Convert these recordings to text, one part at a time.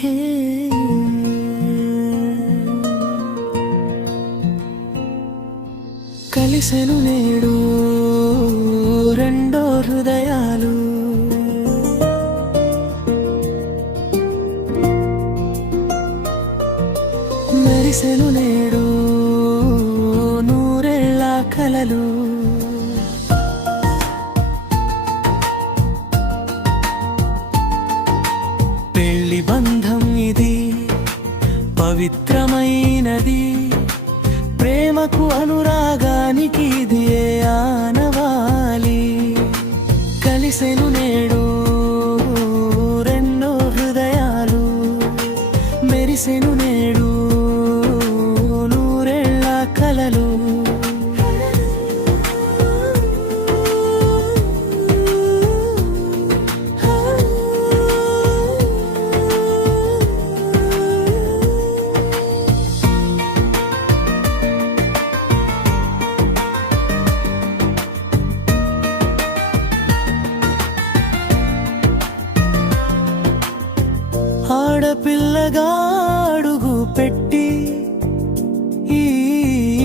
హే కలిసెను నేడు రెండో హృదయాలు. మెరిసెను నేడు నూరెళ్ళ కలలు. పవిత్రమైనది. ప్రేమకు అనురాగానికి ఇది ఆనవాలి? కలిసెను నేడు రెండో హృదయాలు మెరిసెను నేడు పిల్లగా అడుగు పెట్టి ఈ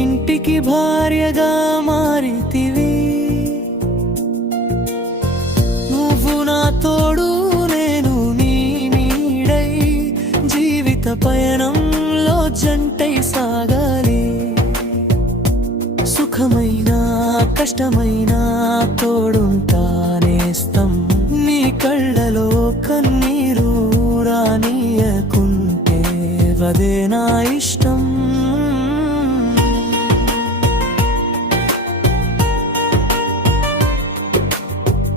ఇంటికి భార్యగా మారితివి. నువ్వు నా తోడు నేను నీ నీడై జీవిత పయనంలో జంటై సాగాలి. సుఖమైన కష్టమైన తోడుంటానేస్తం నీ కళ్ళలో కన్ను వదే నా ఇష్టం.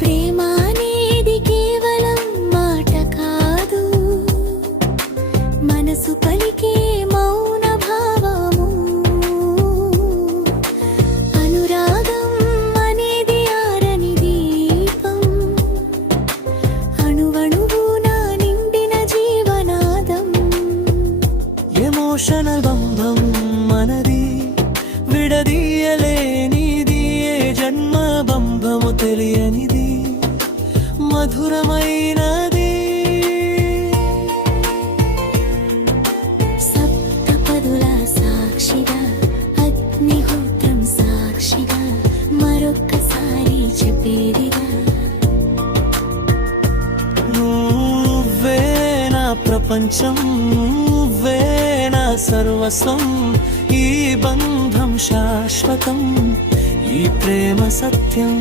ప్రేమ అనేది కేవలం మాట కాదు. మనసు పలికే ఎమోషనల్ బంధం మనది విడదీయలేనిది ఏ జన్మ బంధము తెలియనిది మధురమైనది. సప్తపదుల సాక్షిగా అగ్నిహోత్రం సాక్షిగా మరొక్కసారి చెప్పేదిగా. నువ్వే నా ప్రపంచం నువ్వే సర్వస్వం ఈ బంధం శాశ్వతం ఈ ప్రేమ సత్యం.